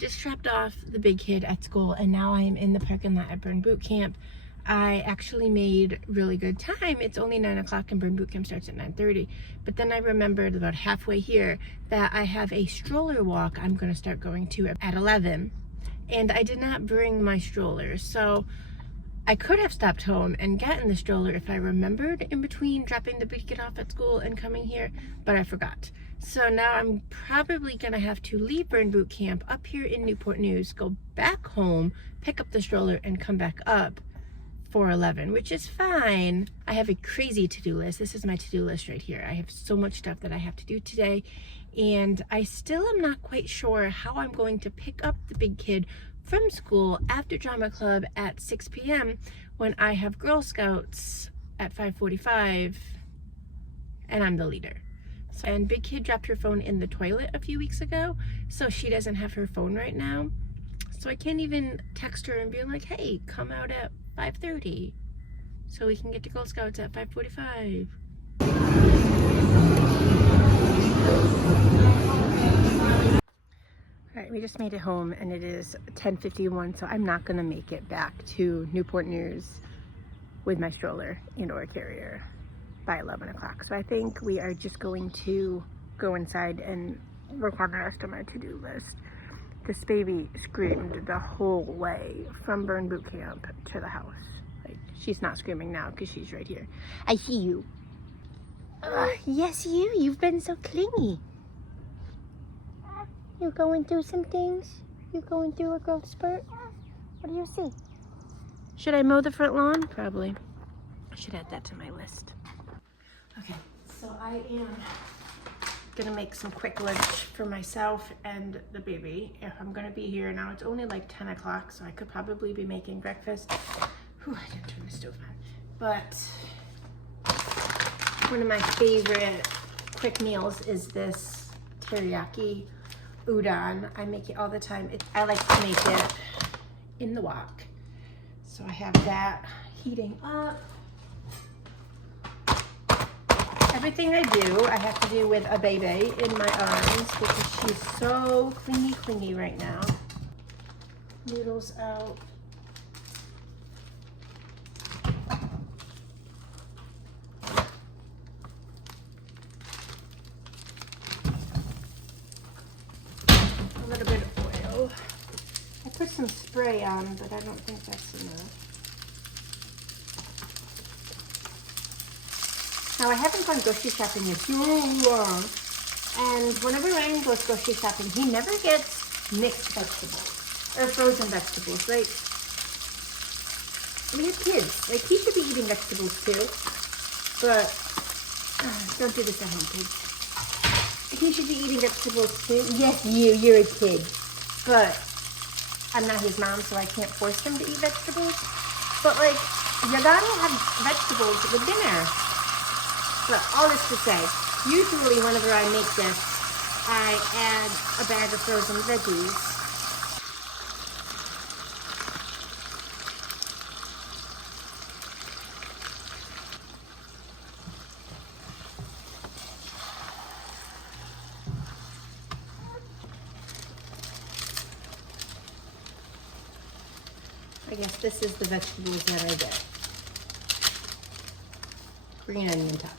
just dropped off the big kid at school, and now I am in the parking lot at Burn Boot Camp. I actually made really good time. It's only 9 o'clock and Burn Boot Camp starts at 9:30. But then I remembered about halfway here that I have a stroller walk I'm going to start going to at 11. And I did not bring my stroller. So I could have stopped home and gotten the stroller if I remembered in between dropping the big kid off at school and coming here, but I forgot. So now I'm probably gonna have to leave Burn Boot Camp up here in Newport News, go back home, pick up the stroller, and come back up for 11, which is fine. I have a crazy to-do list. This is my to-do list right here. I have so much stuff that I have to do today, and I still am not quite sure how I'm going to pick up the big kid from school after drama club at 6 p.m. when I have Girl Scouts at 5:45 and I'm the leader. So, and big kid dropped her phone in the toilet a few weeks ago, so she doesn't have her phone right now. So I can't even text her and be like, hey, come out at 5:30 so we can get to Girl Scouts at 5:45. All right, we just made it home and it is 10:51, so I'm not gonna make it back to Newport News with my stroller and or carrier by 11 o'clock. So I think we are just going to go inside and work on the rest of my to-do list. This baby screamed the whole way from Burn Boot Camp to the house. Like, she's not screaming now because she's right here. I see you. Yes, you've been so clingy. You're going through some things? You're going through a growth spurt? What do you see? Should I mow the front lawn? Probably. I should add that to my list. Okay, so I am gonna make some quick lunch for myself and the baby if I'm gonna be here. Now it's only like 10 o'clock, so I could probably be making breakfast. Whew, I didn't turn the stove on. But one of my favorite quick meals is this teriyaki udon. I make it all the time. I like to make it in the wok. So I have that heating up. Everything I do, I have to do with a baby in my arms because she's so clingy right now. Noodles out. A little bit of oil. I put some spray on, but I don't think that's enough. Now, I haven't gone grocery shopping in too long, and whenever Ryan goes grocery shopping, he never gets mixed vegetables or frozen vegetables. Like, we have kids. Like, he should be eating vegetables too, but don't do this at home, kids. He should be eating vegetables too. Yes, you're a kid, but I'm not his mom, so I can't force him to eat vegetables. But like, you gotta have vegetables with dinner. But all this to say, usually whenever I make this, I add a bag of frozen veggies. I guess this is the vegetables that I get. Green onion top.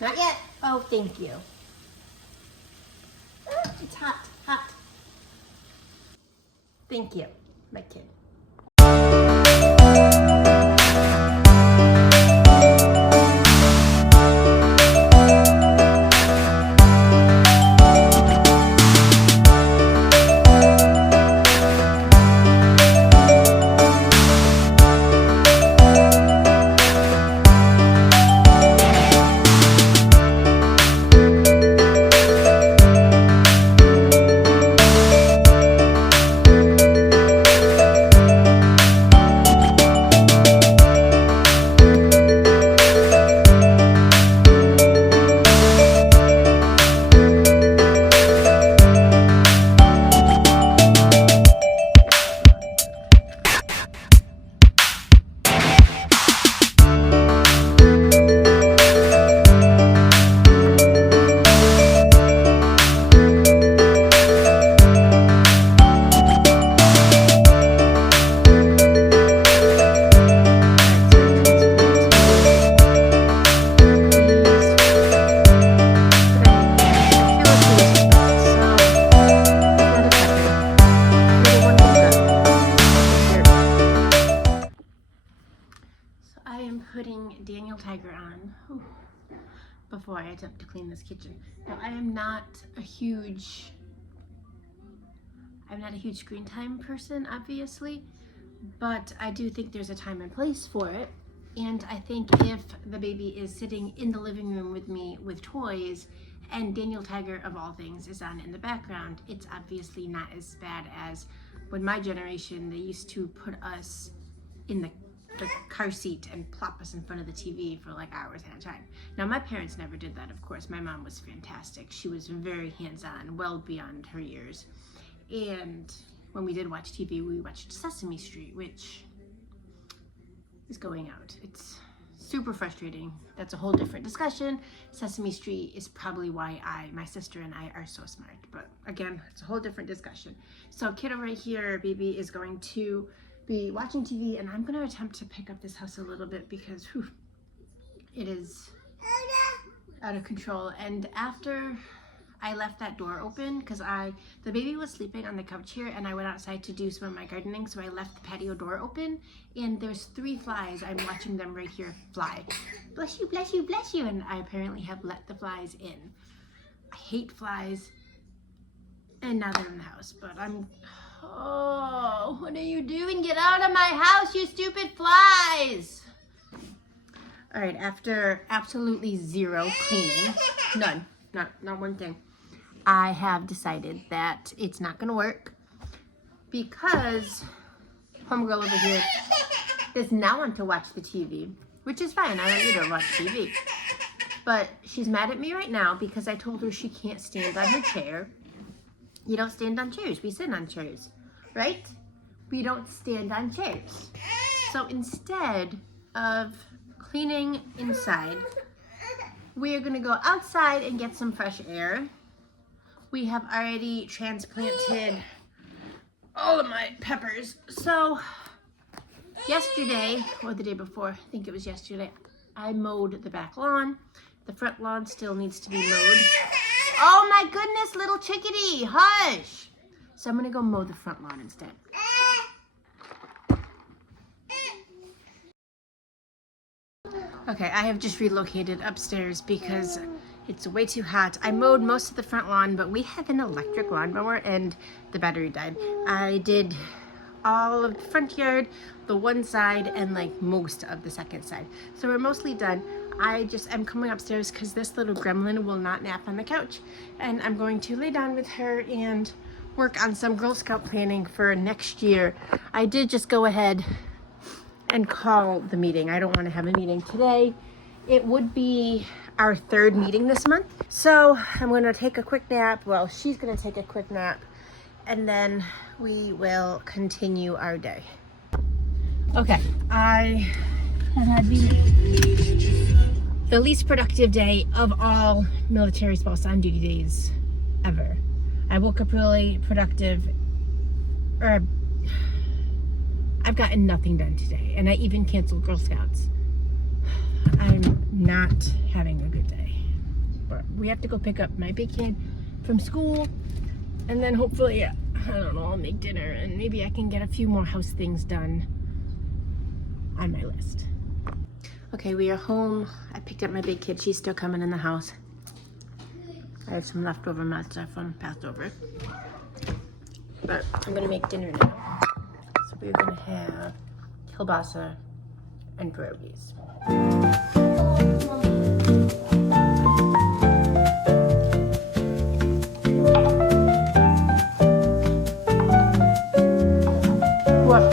Not yet. Oh, thank you. It's hot, hot. Thank you, my kid. before I attempt to clean this kitchen. Now, I'm not a huge screen time person, obviously, but I do think there's a time and place for it. And I think if the baby is sitting in the living room with me with toys and Daniel Tiger, of all things, is on in the background, it's obviously not as bad as when my generation, they used to put us in the car seat and plop us in front of the TV for like hours at a time. Now, my parents never did that, of course. My mom was fantastic. She was very hands-on, well beyond her years. And when we did watch TV, we watched Sesame Street, which is going out. It's super frustrating. That's a whole different discussion. Sesame Street is probably why my sister and I are so smart. But again, it's a whole different discussion. So kiddo right here, baby, is going to be watching TV, and I'm going to attempt to pick up this house a little bit because it is out of control. And after I left that door open, because the baby was sleeping on the couch here, and I went outside to do some of my gardening, so I left the patio door open, and there's 3 flies. I'm watching them right here fly. Bless you, bless you, bless you, and I apparently have let the flies in. I hate flies, and now they're in the house, but oh, what are you doing? Get out of my house, you stupid flies! All right, after absolutely zero cleaning, none, not one thing, I have decided that it's not gonna work because homegirl over here does not want to watch the TV, which is fine. I don't need her to watch TV. But she's mad at me right now because I told her she can't stand on her chair. You don't stand on chairs, we sit on chairs, right? We don't stand on chairs. So instead of cleaning inside, we are gonna go outside and get some fresh air. We have already transplanted all of my peppers. So yesterday, or the day before, I think it was yesterday, I mowed the back lawn. The front lawn still needs to be mowed. Oh my goodness, little chickadee, hush. So I'm gonna go mow the front lawn instead. Okay, I have just relocated upstairs because it's way too hot. I mowed most of the front lawn, but we have an electric lawnmower and the battery died. I did all of the front yard, the one side, and like most of the second side. So we're mostly done. I'm coming upstairs because this little gremlin will not nap on the couch. And I'm going to lay down with her and work on some Girl Scout planning for next year. I did just go ahead and call the meeting. I don't want to have a meeting today. It would be our 3rd meeting this month. So I'm going to take a quick nap. Well, she's going to take a quick nap, and then we will continue our day. Okay, I have had the least productive day of all military spouse on duty days ever. I woke up really productive, I've gotten nothing done today, and I even canceled Girl Scouts. I'm not having a good day. But we have to go pick up my big kid from school, and then hopefully, I don't know, I'll make dinner, and maybe I can get a few more house things done on my list. Okay, we are home. I picked up my big kid. She's still coming in the house. I have some leftover matzo from Passover. But I'm gonna make dinner now. So we're gonna have kielbasa and breweries. What?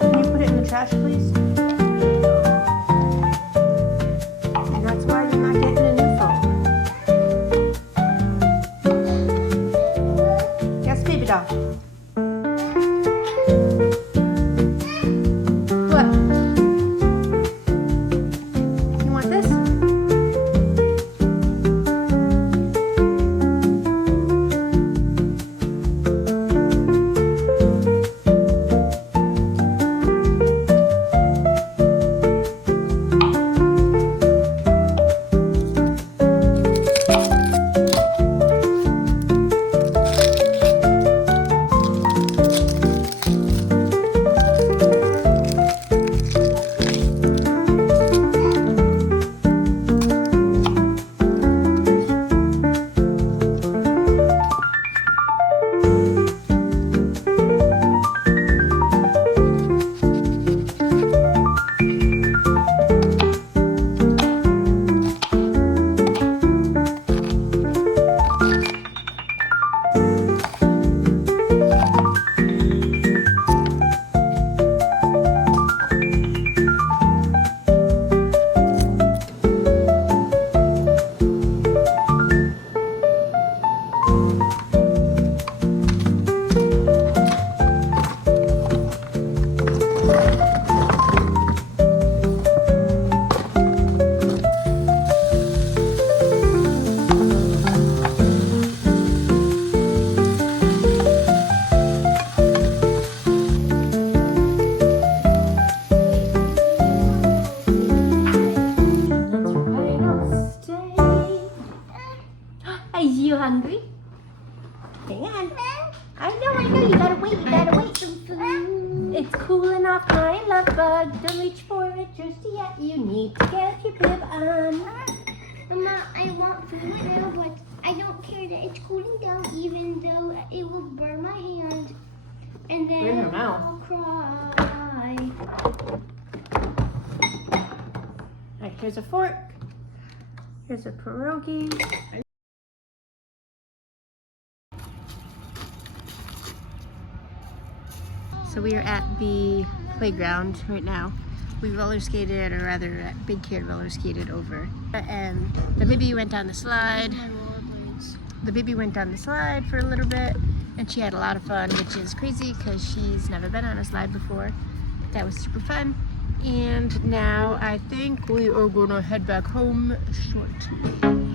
Can you put it in the trash, please? And that's why you're not getting a new phone. Yes, baby doll. What? pictures yet. You need to get your bib on. Mama, I want food now, but I don't care that it's cooling down, even though it will burn my hand. And then Burn her mouth. I'll cry. Alright, here's a fork. Here's a pierogi. So we are at the playground right now. We roller skated, or rather, big kid roller skated over. And the baby went down the slide. The baby went down the slide for a little bit, and she had a lot of fun, which is crazy because she's never been on a slide before. That was super fun. And now I think we are gonna head back home shortly.